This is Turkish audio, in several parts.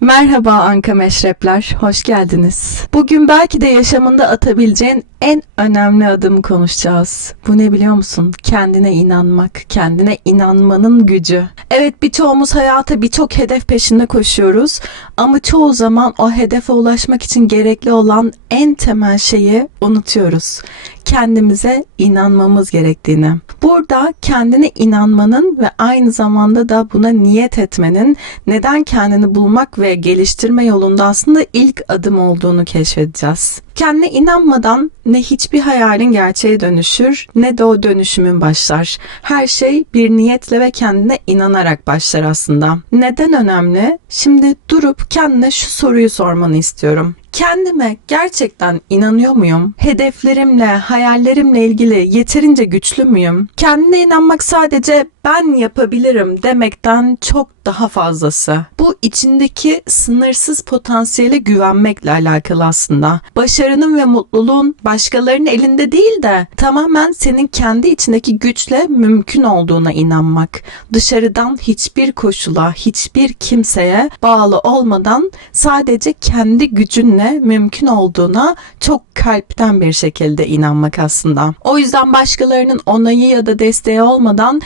Merhaba Anka Meşrepler, hoş geldiniz. Bugün belki de yaşamında atabileceğin en önemli adımı konuşacağız. Bu ne biliyor musun? Kendine inanmak, kendine inanmanın gücü. Evet birçoğumuz hayata birçok hedef peşinde koşuyoruz ama çoğu zaman o hedefe ulaşmak için gerekli olan en temel şeyi unutuyoruz. Kendimize inanmamız gerektiğini. Burada kendine inanmanın ve aynı zamanda da buna niyet etmenin neden kendini bulmak ve geliştirme yolunda aslında ilk adım olduğunu keşfedeceğiz. Kendine inanmadan ne hiçbir hayalin gerçeğe dönüşür ne de o dönüşümün başlar. Her şey bir niyetle ve kendine inanarak başlar aslında. Neden önemli? Şimdi durup kendine şu soruyu sormanı istiyorum. Kendime gerçekten inanıyor muyum? Hedeflerimle, hayallerimle ilgili yeterince güçlü müyüm? Kendine inanmak sadece ben yapabilirim demekten çok daha fazlası. Bu içindeki sınırsız potansiyele güvenmekle alakalı aslında. Başarının ve mutluluğun başkalarının elinde değil de tamamen senin kendi içindeki güçle mümkün olduğuna inanmak. Dışarıdan hiçbir koşula, hiçbir kimseye bağlı olmadan sadece kendi gücünle mümkün olduğuna çok kalpten bir şekilde inanmak aslında. O yüzden başkalarının onayı ya da desteği olmadan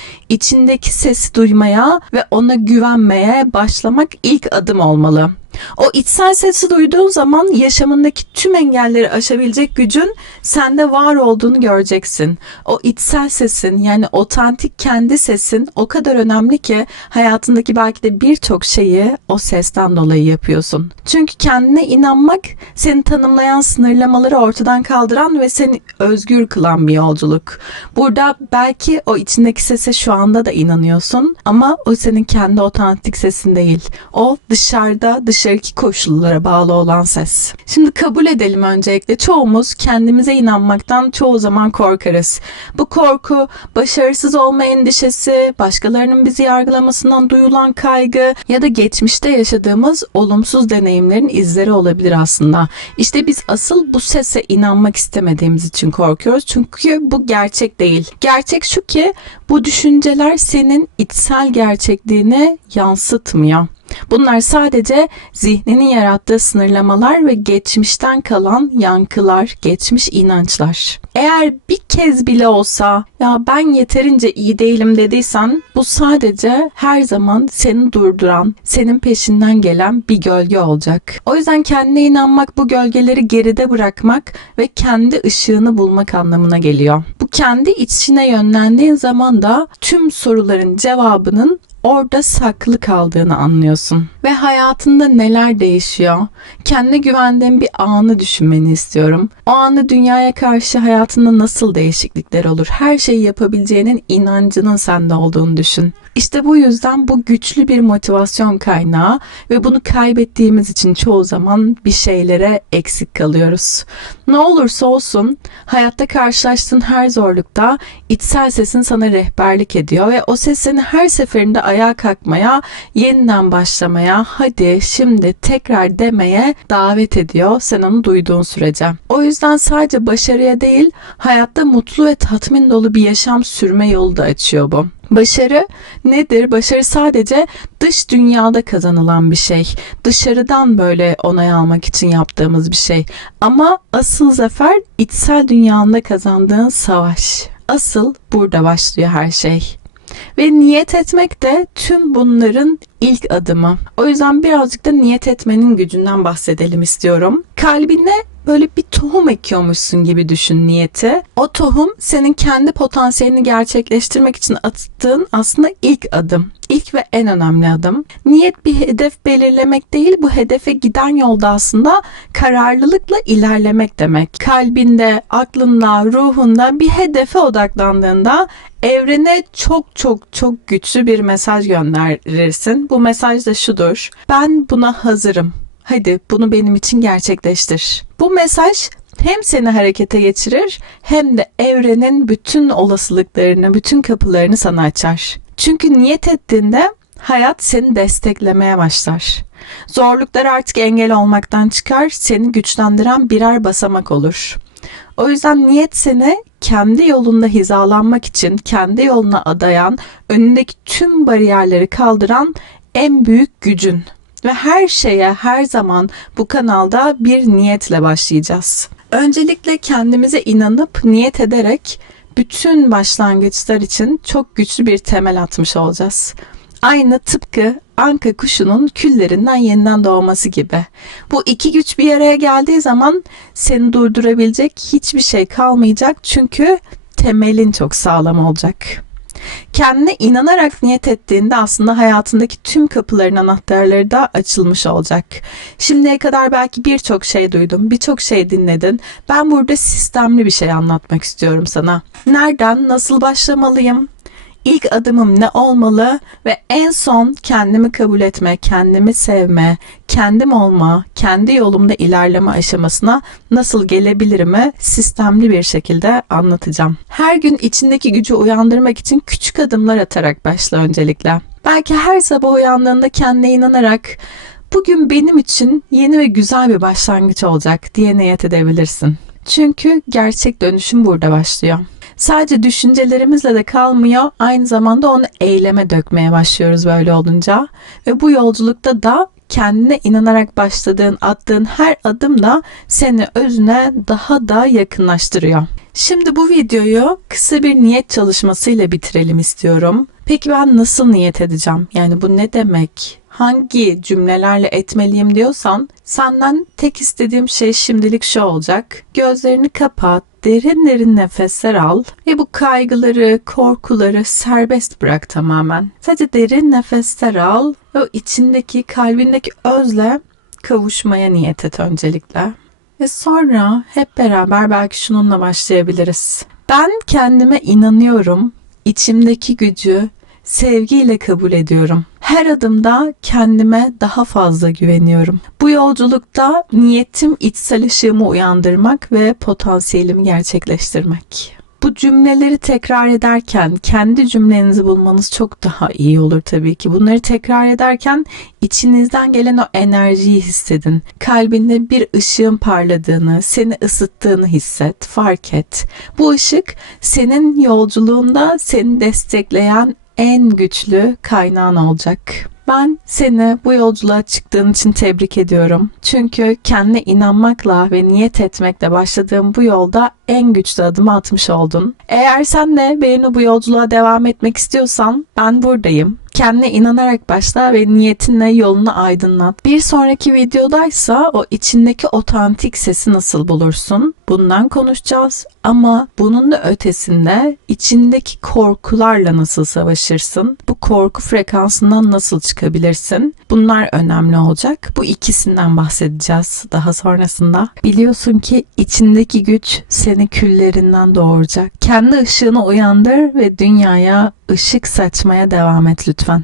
içindeki sesi duymaya ve ona güvenmeye başlamak ilk adım olmalı. O içsel sesi duyduğun zaman yaşamındaki tüm engelleri aşabilecek gücün sende var olduğunu göreceksin. O içsel sesin yani otantik kendi sesin o kadar önemli ki hayatındaki belki de birçok şeyi o sesten dolayı yapıyorsun. Çünkü kendine inanmak seni tanımlayan sınırlamaları ortadan kaldıran ve seni özgür kılan bir yolculuk. Burada belki o içindeki sese şu anda da inanıyorsun ama o senin kendi otantik sesin değil. O dışarıda dışarıki koşullara bağlı olan ses. Şimdi kabul edelim öncelikle çoğumuz kendimize inanmaktan çoğu zaman korkarız. Bu korku başarısız olma endişesi, başkalarının bizi yargılamasından duyulan kaygı ya da geçmişte yaşadığımız olumsuz deneyimlerin izleri olabilir aslında. İşte biz asıl bu sese inanmak istemediğimiz için korkuyoruz. Çünkü bu gerçek değil. Gerçek şu ki bu düşünceler senin içsel gerçekliğini yansıtmıyor. Bunlar sadece zihninin yarattığı sınırlamalar ve geçmişten kalan yankılar, geçmiş inançlar. Eğer bir kez bile olsa ya ben yeterince iyi değilim dediysen bu sadece her zaman seni durduran, senin peşinden gelen bir gölge olacak. O yüzden kendine inanmak bu gölgeleri geride bırakmak ve kendi ışığını bulmak anlamına geliyor. Bu kendi içine yönlendiğin zaman da tüm soruların cevabının orada saklı kaldığını anlıyorsun. Ve hayatında neler değişiyor? Kendine güvendiğin bir anı düşünmeni istiyorum. O anı dünyaya karşı hayatında nasıl değişiklikler olur? Her şeyi yapabileceğinin inancının sende olduğunu düşün. İşte bu yüzden bu güçlü bir motivasyon kaynağı ve bunu kaybettiğimiz için çoğu zaman bir şeylere eksik kalıyoruz. Ne olursa olsun hayatta karşılaştığın her zorlukta içsel sesin sana rehberlik ediyor ve o ses seni her seferinde ayağa kalkmaya, yeniden başlamaya, hadi şimdi tekrar demeye davet ediyor sen onu duyduğun sürece. O yüzden sadece başarıya değil, hayatta mutlu ve tatmin dolu bir yaşam sürme yolu da açıyor bu. Başarı nedir? Başarı sadece dış dünyada kazanılan bir şey. Dışarıdan böyle onay almak için yaptığımız bir şey. Ama asıl zafer içsel dünyanda kazandığın savaş. Asıl burada başlıyor her şey. Ve niyet etmek de tüm bunların ilk adımı. O yüzden birazcık da niyet etmenin gücünden bahsedelim istiyorum. Kalbine böyle bir tohum ekiyormuşsun gibi düşün niyeti. O tohum senin kendi potansiyelini gerçekleştirmek için attığın aslında ilk adım. İlk ve en önemli adım. Niyet bir hedef belirlemek değil, bu hedefe giden yolda aslında kararlılıkla ilerlemek demek. Kalbinde, aklında, ruhunda bir hedefe odaklandığında evrene çok çok çok güçlü bir mesaj gönderirsin. Bu mesaj da şudur. Ben buna hazırım. Hadi bunu benim için gerçekleştir. Bu mesaj hem seni harekete geçirir hem de evrenin bütün olasılıklarını, bütün kapılarını sana açar. Çünkü niyet ettiğinde hayat seni desteklemeye başlar. Zorluklar artık engel olmaktan çıkar, seni güçlendiren birer basamak olur. O yüzden niyet seni kendi yolunda hizalanmak için kendi yoluna adayan, önündeki tüm bariyerleri kaldıran en büyük gücün. Ve her şeye her zaman bu kanalda bir niyetle başlayacağız. Öncelikle kendimize inanıp niyet ederek bütün başlangıçlar için çok güçlü bir temel atmış olacağız. Aynı tıpkı anka kuşunun küllerinden yeniden doğması gibi. Bu iki güç bir araya geldiği zaman seni durdurabilecek hiçbir şey kalmayacak çünkü temelin çok sağlam olacak. Kendine inanarak niyet ettiğinde aslında hayatındaki tüm kapıların anahtarları da açılmış olacak. Şimdiye kadar belki birçok şey duydum, birçok şey dinledin. Ben burada sistemli bir şey anlatmak istiyorum sana. Nereden, nasıl başlamalıyım? İlk adımım ne olmalı ve en son kendimi kabul etme, kendimi sevme, kendim olma, kendi yolumda ilerleme aşamasına nasıl gelebilirimi sistemli bir şekilde anlatacağım. Her gün içindeki gücü uyandırmak için küçük adımlar atarak başla öncelikle. Belki her sabah uyandığında kendine inanarak bugün benim için yeni ve güzel bir başlangıç olacak diye niyet edebilirsin. Çünkü gerçek dönüşüm burada başlıyor. Sadece düşüncelerimizle de kalmıyor, aynı zamanda onu eyleme dökmeye başlıyoruz böyle olunca. Ve bu yolculukta da kendine inanarak başladığın, attığın her adım da seni özüne daha da yakınlaştırıyor. Şimdi bu videoyu kısa bir niyet çalışmasıyla bitirelim istiyorum. Peki ben nasıl niyet edeceğim? Yani bu ne demek? Hangi cümlelerle etmeliyim diyorsan senden tek istediğim şey şimdilik şu olacak. Gözlerini kapat, derin derin nefesler al ve bu kaygıları, korkuları serbest bırak tamamen. Sadece derin nefesler al ve o içindeki, kalbindeki özle kavuşmaya niyet et öncelikle. Ve sonra hep beraber belki şununla başlayabiliriz. Ben kendime inanıyorum. İçimdeki gücü sevgiyle kabul ediyorum. Her adımda kendime daha fazla güveniyorum. Bu yolculukta niyetim içsel ışığımı uyandırmak ve potansiyelimi gerçekleştirmek. Bu cümleleri tekrar ederken kendi cümlenizi bulmanız çok daha iyi olur tabii ki. Bunları tekrar ederken içinizden gelen o enerjiyi hissedin. Kalbinde bir ışığın parladığını, seni ısıttığını hisset, fark et. Bu ışık senin yolculuğunda seni destekleyen en güçlü kaynağın olacak. Ben seni bu yolculuğa çıktığın için tebrik ediyorum. Çünkü kendine inanmakla ve niyet etmekle başladığım bu yolda en güçlü adımı atmış oldun. Eğer sen de benimle bu yolculuğa devam etmek istiyorsan ben buradayım. Kendine inanarak başla ve niyetinle yolunu aydınlat. Bir sonraki videodaysa o içindeki otantik sesi nasıl bulursun? Bundan konuşacağız ama bunun da ötesinde içindeki korkularla nasıl savaşırsın? Bu korku frekansından nasıl çıkabilirsin? Bunlar önemli olacak. Bu ikisinden bahsedeceğiz daha sonrasında. Biliyorsun ki içindeki güç seni küllerinden doğuracak. Kendi ışığını uyandır ve dünyaya ışık saçmaya devam et lütfen.